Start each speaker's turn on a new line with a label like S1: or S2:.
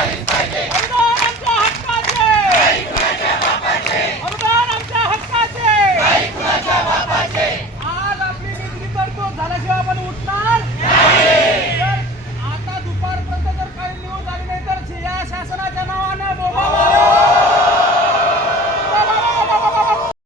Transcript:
S1: अवदान
S2: आमच्या
S1: हक्काचे
S2: अवदान आमच्या
S1: हक्काचे
S2: आज करतो धनगरा पण उठणार